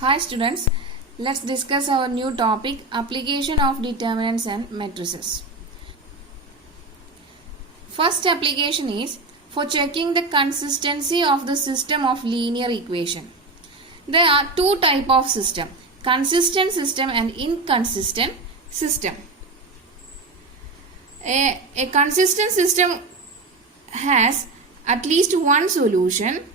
Hi students, let's discuss our new topic, application of determinants and matrices. First application is for checking the consistency of the system of linear equation. There are two types of system, consistent system and inconsistent system. A consistent system has at least one solution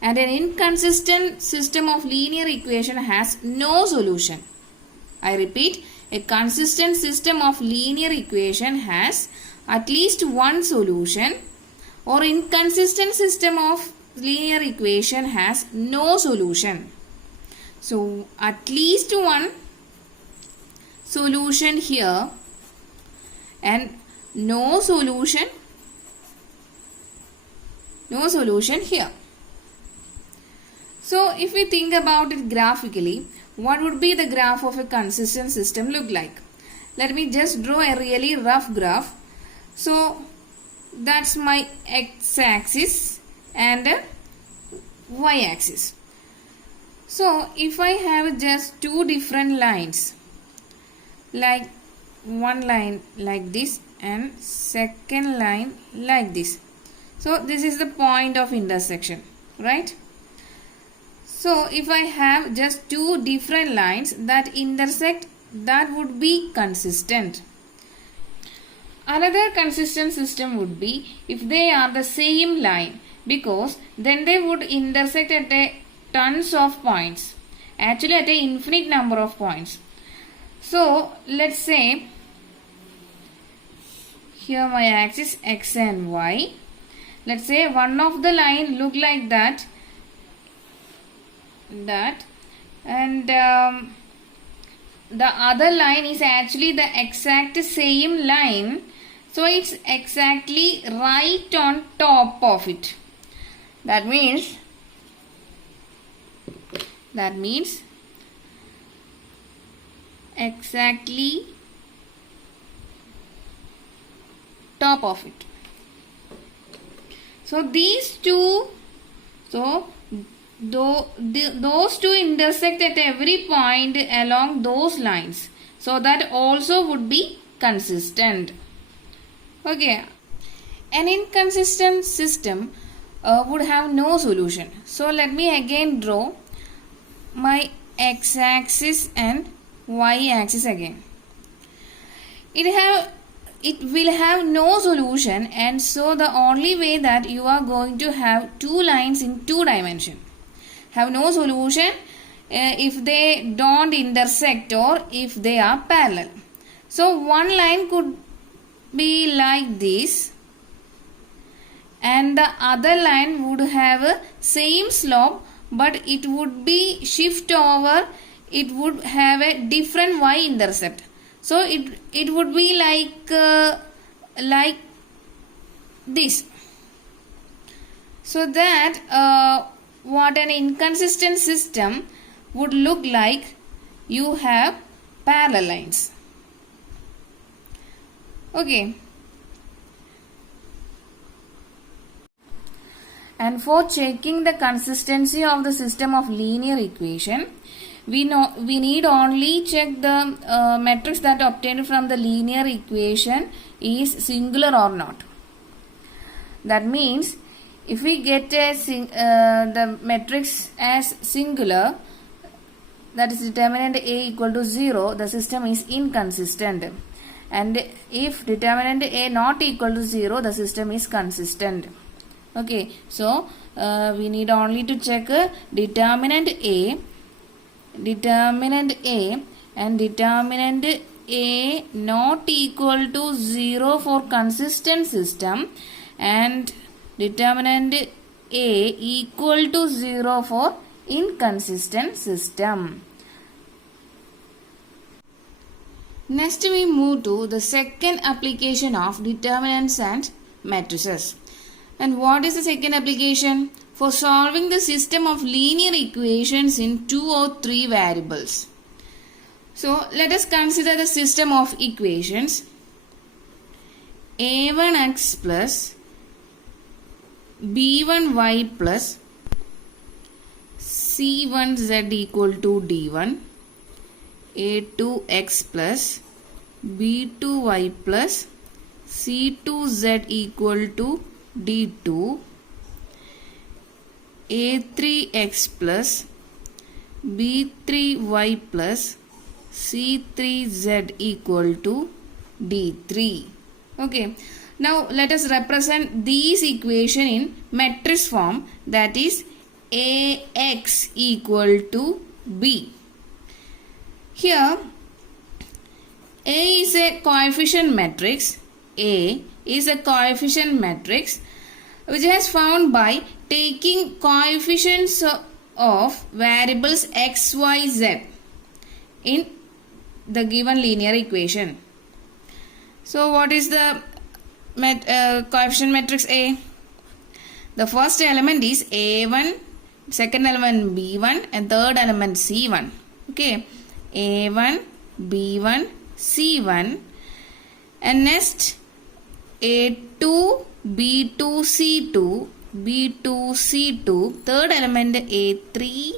and an inconsistent system of linear equation has no solution. I repeat, a consistent system of linear equation has at least one solution, or inconsistent system of linear equation has no solution. So at least one solution here and no solution here. So if we think about it graphically, what would be the graph of a consistent system look like? Let me just draw a really rough graph. So that's my x-axis and y-axis. So if I have just two different lines, like one line like this and second line like this. So this is the point of intersection, right? So if I have just two different lines that intersect, that would be consistent. Another consistent system would be if they are the same line, because then they would intersect at a tons of points, actually at an infinite number of points. So let's say here my axis x and y. Let's say one of the line look like that and the other line is actually the exact same line, so it's exactly right on top of it. That means exactly top of it. So these two, those two intersect at every point along those lines, so that also would be consistent. Okay, an inconsistent system would have no solution. So let me again draw my x-axis and y-axis again. It will have no solution, and so the only way that you are going to have two lines in two dimensions have no solution if they don't intersect or if they are parallel. So one line could be like this and the other line would have a same slope, but it would be shift over, it would have a different y-intercept. So it would be like this. So that what an inconsistent system would look like, you have parallel lines. Okay. And for checking the consistency of the system of linear equation, we need only check the matrix that obtained from the linear equation is singular or not. That means if we get the matrix as singular, that is determinant A equal to 0, the system is inconsistent. And if determinant A not equal to 0, the system is consistent. Okay, so we need only to check determinant A and determinant A not equal to 0 for consistent system and determinant A equal to 0 for inconsistent system. Next we move to the second application of determinants and matrices. And what is the second application? For solving the system of linear equations in 2 or 3 variables. So let us consider the system of equations a1x plus b1y plus C1z equal to D1, A2x plus B2y plus C2z equal to D2, A3x plus B3y plus C3z equal to D3. Okay. Now let us represent these equation in matrix form, that is Ax equal to B. Here A is a coefficient matrix. A is a coefficient matrix which is found by taking coefficients of variables x, y, z in the given linear equation. So what is the coefficient matrix A? The first element is A1, second element B1 and third element C1. Okay, A1, B1, C1, and next A2, B2, C2, B2, C2, third element A3,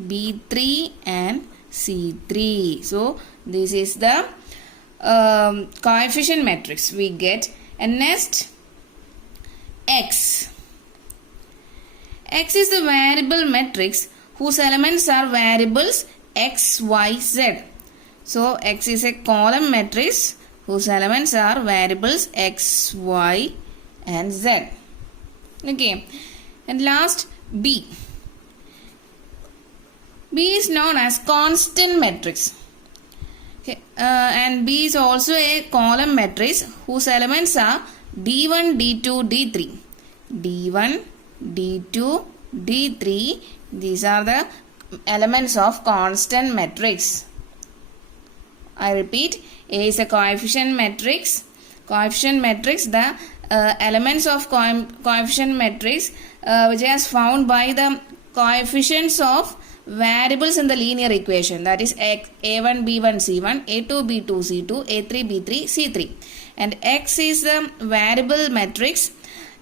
B3 and C3. So this is the coefficient matrix we get. And next X. X is the variable matrix whose elements are variables x, y, z. So X is a column matrix whose elements are variables x, y and z. Okay. And last B. B is known as constant matrix. Okay. And B is also a column matrix whose elements are D1, D2, D3. D1, D2, D3. These are the elements of constant matrix. I repeat, A is a coefficient matrix. Coefficient matrix, the elements of coefficient matrix which is found by the coefficients of variables in the linear equation, that is A1, B1, C1, A2, B2, C2, A3, B3, C3. And X is the variable matrix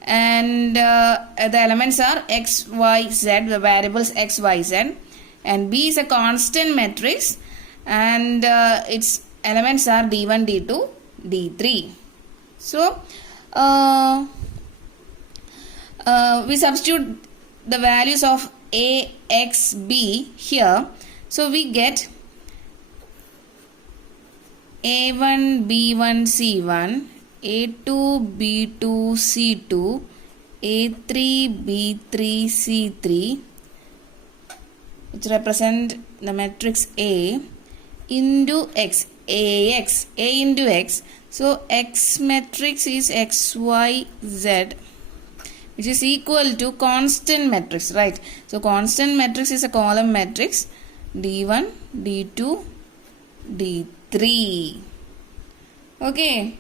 and the elements are x, y, z, the variables x, y, z. And B is a constant matrix and its elements are D1, D2, D3. So we substitute the values of A, X, B here. So we get A1, B1, C1, A2, B2, C2, A3, B3, C3, which represent the matrix A into X, AX, A into X. So X matrix is X, Y, Z, which is equal to constant matrix, right? So constant matrix is a column matrix, D1, D2, D3. Okay.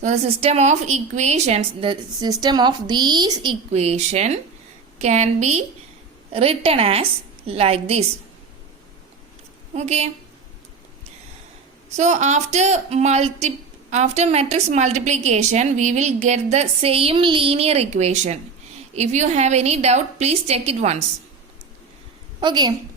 So the system of equations, the system of these equation can be written as like this. Okay. So after matrix multiplication, we will get the same linear equation. If you have any doubt, please check it once. Okay.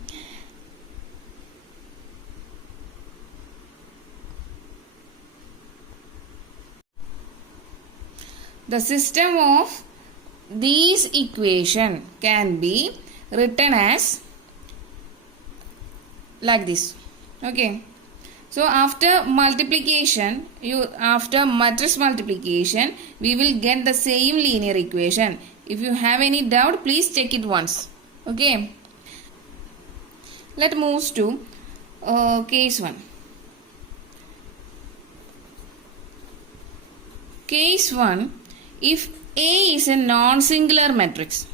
The system of these equation can be written as like this. Okay. So after multiplication, after matrix multiplication, we will get the same linear equation. If you have any doubt, please check it once. Okay. Let's move to case 1. Case 1. If A is a non-singular matrix.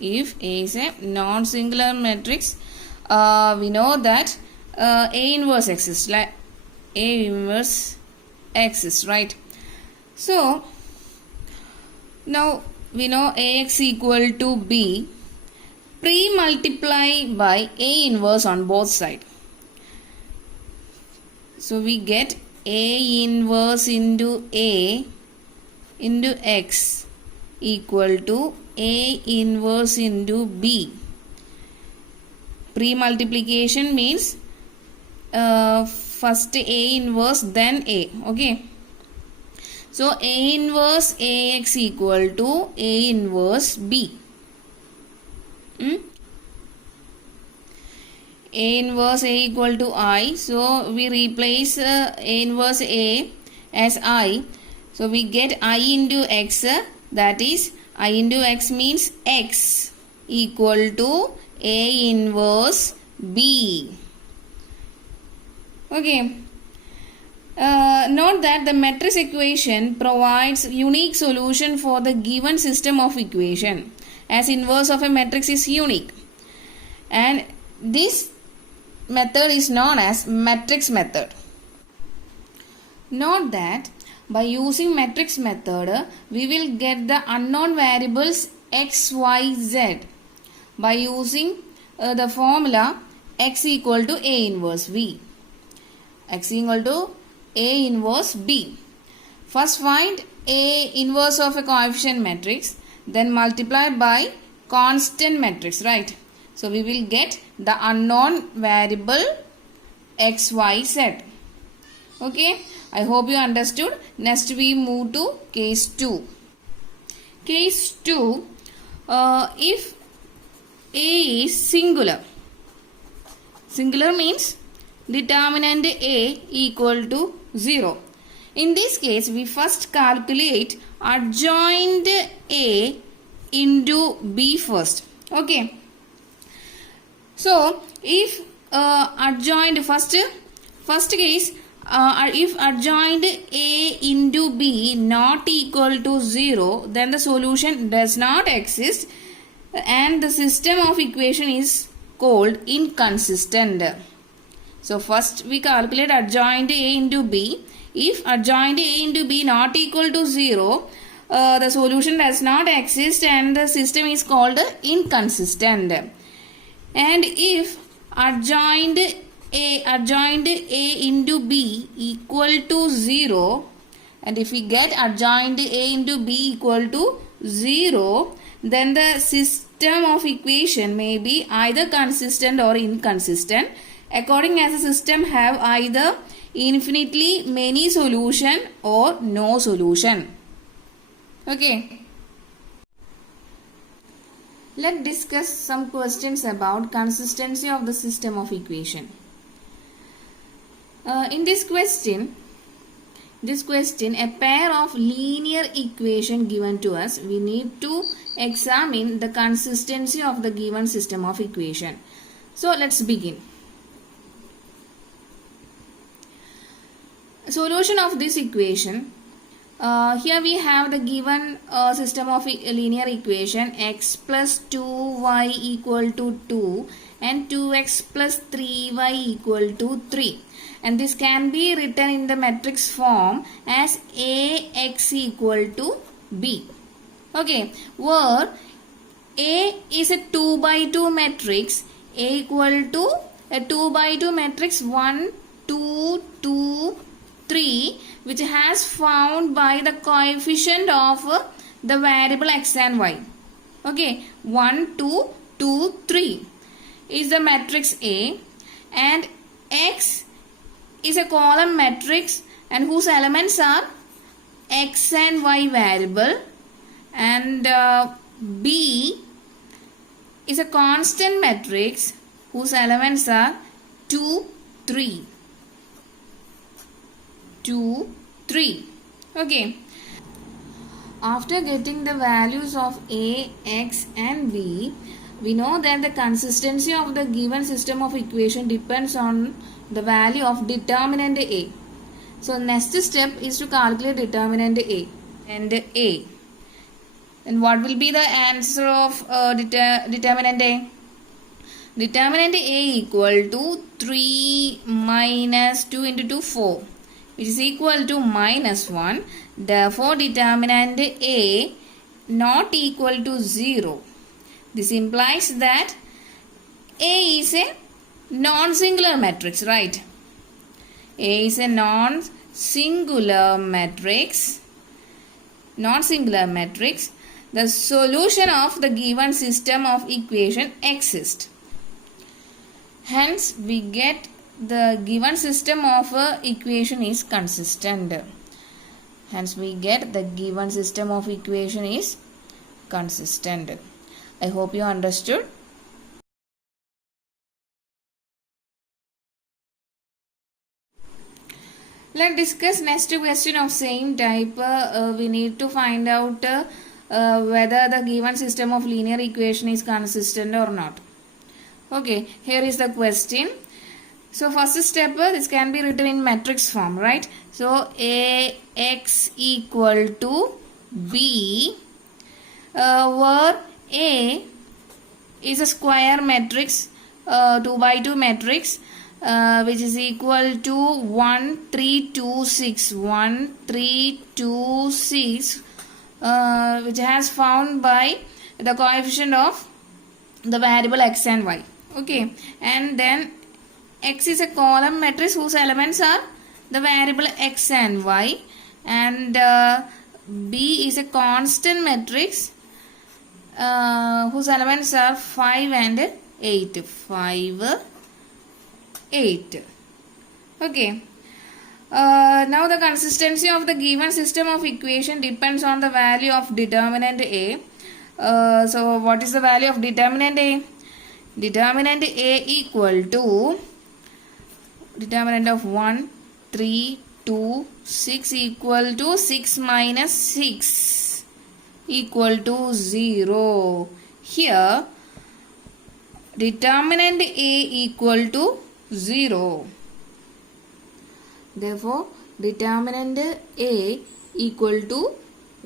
If A is a non-singular matrix, we know that A inverse exists, like A inverse exists, right? So now we know Ax equal to B. Pre-multiply by A inverse on both sides. So we get A inverse into A into X equal to A inverse into B. Pre-multiplication means first A inverse then A. Okay. So A inverse AX equal to A inverse B. A inverse A equal to I. So we replace A inverse A as I. So we get I into X. That is I into X means X equal to A inverse B. Okay. Note that the matrix equation provides unique solution for the given system of equation, as inverse of a matrix is unique, and this method is known as matrix method. Note that by using matrix method we will get the unknown variables x, y, z by using the formula x equal to A inverse V, x equal to A inverse B. First find A inverse of a coefficient matrix, then multiplied by constant matrix, right? So we will get the unknown variable x, y, z. Okay, I hope you understood. Next we move to case 2. Case 2, if A is singular. Singular means determinant A equal to 0. In this case, we first calculate adjoint A into B first. Okay. So, if adjoint first case, if adjoint A into B not equal to 0, then the solution does not exist and the system of equation is called inconsistent. So first we calculate adjoint A into B. If adjoint A into B not equal to 0, the solution does not exist and the system is called inconsistent. And if adjoint A into B equal to 0, and if we get adjoint A into B equal to 0, then the system of equation may be either consistent or inconsistent, according as the system have either infinitely many solution or no solution. Okay. Let's discuss some questions about consistency of the system of equation. In this question, a pair of linear equation given to us, we need to examine the consistency of the given system of equation. So let's begin. Solution of this equation. Here we have the given system of linear equation x plus 2y equal to 2 and 2x plus 3y equal to 3. And this can be written in the matrix form as Ax equal to B. Okay, where A is a 2 by 2 matrix, A equal to a 2 by 2 matrix 1, 2, 2, 3, which has found by the coefficient of the variable x and y. Okay, 1, 2, 2, 3 is the matrix A, and X is a column matrix and whose elements are x and y variable, and B is a constant matrix whose elements are 2, 3. 2, 3. Okay. After getting the values of A, X and B, we know that the consistency of the given system of equation depends on the value of determinant A. So next step is to calculate determinant A and A. And what will be the answer of determinant A? Determinant A equal to 3 minus 2 into 2, 4. Which is equal to minus 1. Therefore, determinant A not equal to 0. This implies that A is a non-singular matrix, right? A is a non-singular matrix. the solution of the given system of equation exists. Hence, we get the given system of equation is consistent. Hence, we get the given system of equation is consistent. I hope you understood. Let's discuss next question of same type. We need to find out whether the given system of linear equation is consistent or not. Okay, here is the question. So first step, this can be written in matrix form, right? So Ax equal to B, where A is a square matrix, 2 by 2 matrix, which is equal to 1, 3, 2, 6, 1, 3, 2, 6, which has found by the coefficient of the variable x and y. Okay, and then X is a column matrix whose elements are the variable x and y, and B is a constant matrix whose elements are 5 and 8. 5, 8. Okay. Now the consistency of the given system of equation depends on the value of determinant A. So what is the value of determinant A? Determinant A equal to determinant of 1, 3, 2, 6 equal to 6 minus 6 equal to 0. Here determinant A equal to 0. Therefore, determinant A equal to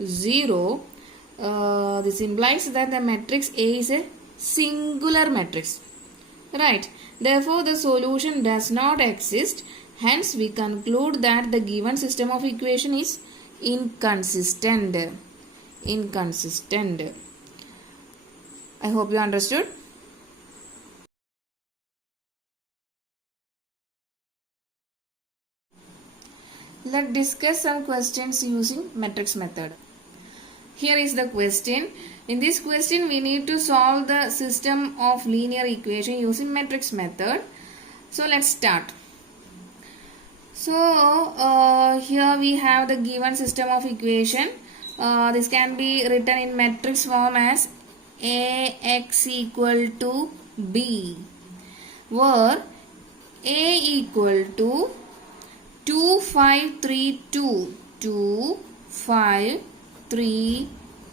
0. This implies that the matrix A is a singular matrix. Right. Therefore, the solution does not exist. Hence, we conclude that the given system of equation is inconsistent. Inconsistent. I hope you understood. Let's discuss some questions using matrix method. Here is the question. In this question, we need to solve the system of linear equation using matrix method. So let's start. So here we have the given system of equation. This can be written in matrix form as Ax equal to B, where A equal to 2, 5, 3, 2, 2, 5, 3,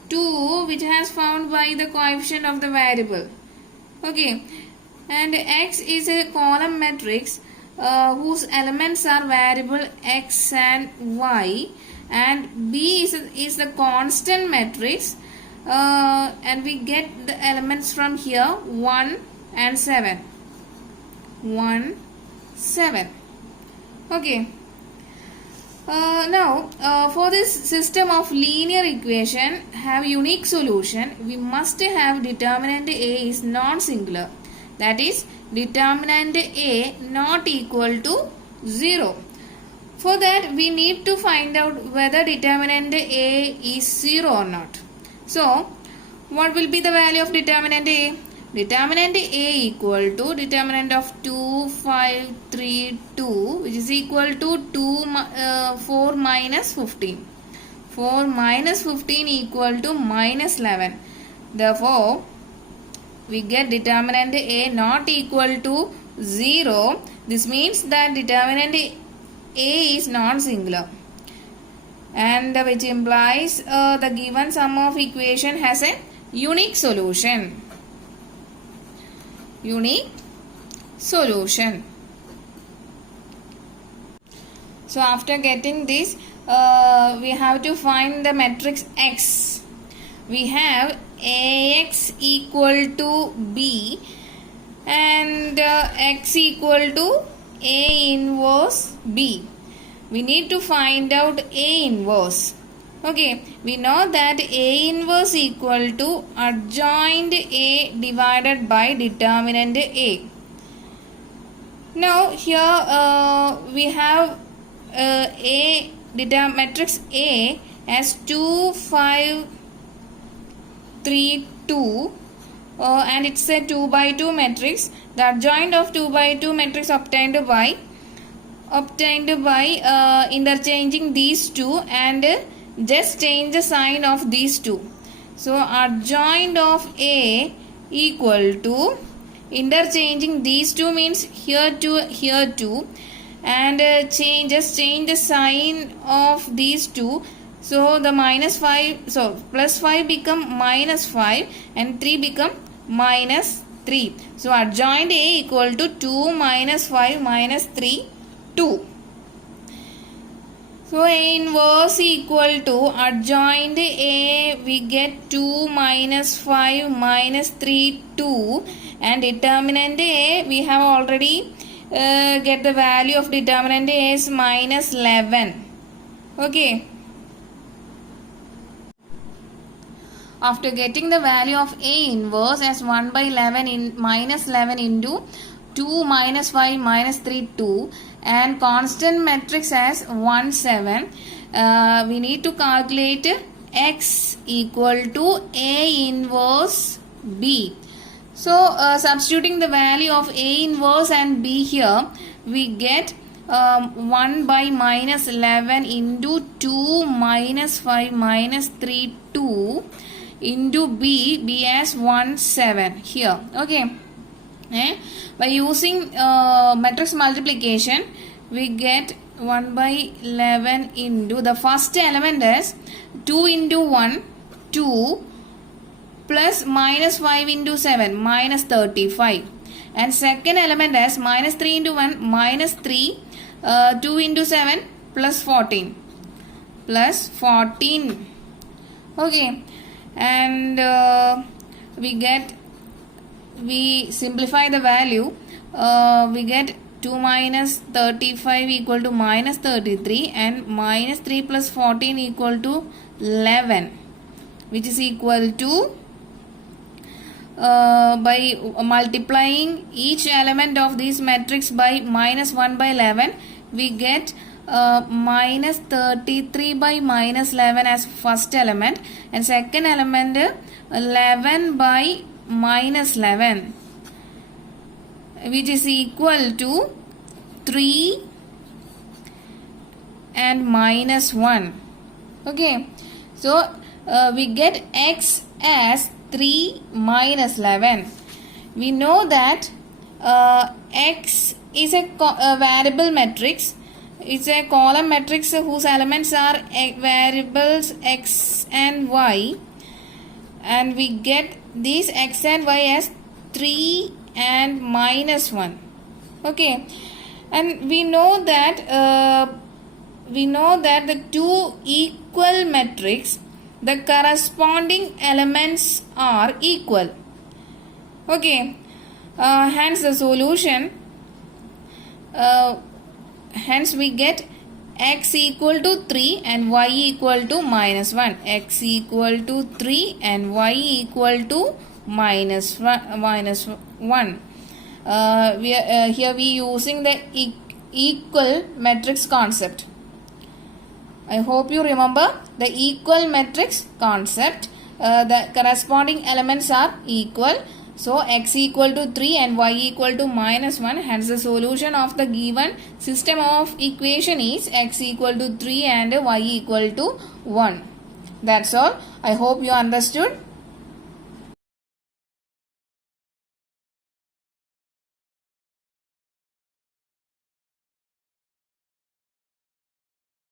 2, which has found by the coefficient of the variable. Okay, and X is a column matrix whose elements are variable x and y, and B is the constant matrix, and we get the elements from here 1 and 7. 1, 7. Okay. Now, for this system of linear equation have unique solution, we must have determinant A is non-singular. That is, determinant A not equal to 0. For that, we need to find out whether determinant A is 0 or not. So, what will be the value of determinant A? Determinant A equal to determinant of 2, 5, 3, 2, which is equal to 4 minus 15. 4 minus 15 equal to minus 11. Therefore, we get determinant A not equal to 0. This means that determinant A is non-singular, and which implies the given sum of equation has a unique solution. Unique solution. So after getting this, we have to find the matrix X. We have Ax equal to B and X equal to A inverse B. We need to find out A inverse. Okay, we know that A inverse equal to adjoint A divided by determinant A. Now here we have matrix A as 2, 5, 3, 2, and it's a 2 by 2 matrix. The adjoint of 2 by 2 matrix obtained by interchanging these two and just change the sign of these two. So adjoint of A equal to interchanging these two means here two and just change the sign of these two. So the minus 5, so plus 5 become minus 5 and 3 become minus 3. So adjoint A equal to 2 minus 5 minus 3, 2. So A inverse equal to adjoint A, we get 2 minus 5 minus 3, 2, and determinant A, we have already get the value of determinant A is minus 11. Okay. After getting the value of A inverse as 1 by 11 in minus 11 into 2 minus 5 minus 3, 2, and constant matrix as 1, 7, we need to calculate X equal to A inverse B. So substituting the value of A inverse and B here, we get 1 by minus 11 into 2 minus 5 minus 3, 2 into B as 1, 7 here. Okay. By using matrix multiplication, we get 1 by 11 into the first element as 2 into 1, 2 plus minus 5 into 7 minus 35, and second element as minus 3 into 1 minus 3, 2 into 7 plus 14 plus 14. Okay, and we simplify the value, we get 2 minus 35 equal to minus 33 and minus 3 plus 14 equal to 11, which is equal to by multiplying each element of this matrix by minus 1 by 11, we get minus 33 by minus 11 as first element, and second element 11 by minus 11, which is equal to 3 and minus 1. Okay, so we get X as 3 minus 11. We know that X is a variable matrix. It's a column matrix whose elements are variables X and Y, and we get these X and Y as 3 and minus 1. Okay, and we know that the two equal matrix, the corresponding elements are equal. Okay, hence the solution, hence we get X equal to 3 and Y equal to minus 1. X equal to 3 and Y equal to minus 1. Here we using the equal matrix concept. I hope you remember the equal matrix concept. The corresponding elements are equal. So X equal to 3 and Y equal to minus 1. Hence the solution of the given system of equation is X equal to 3 and Y equal to 1. That's all. I hope you understood.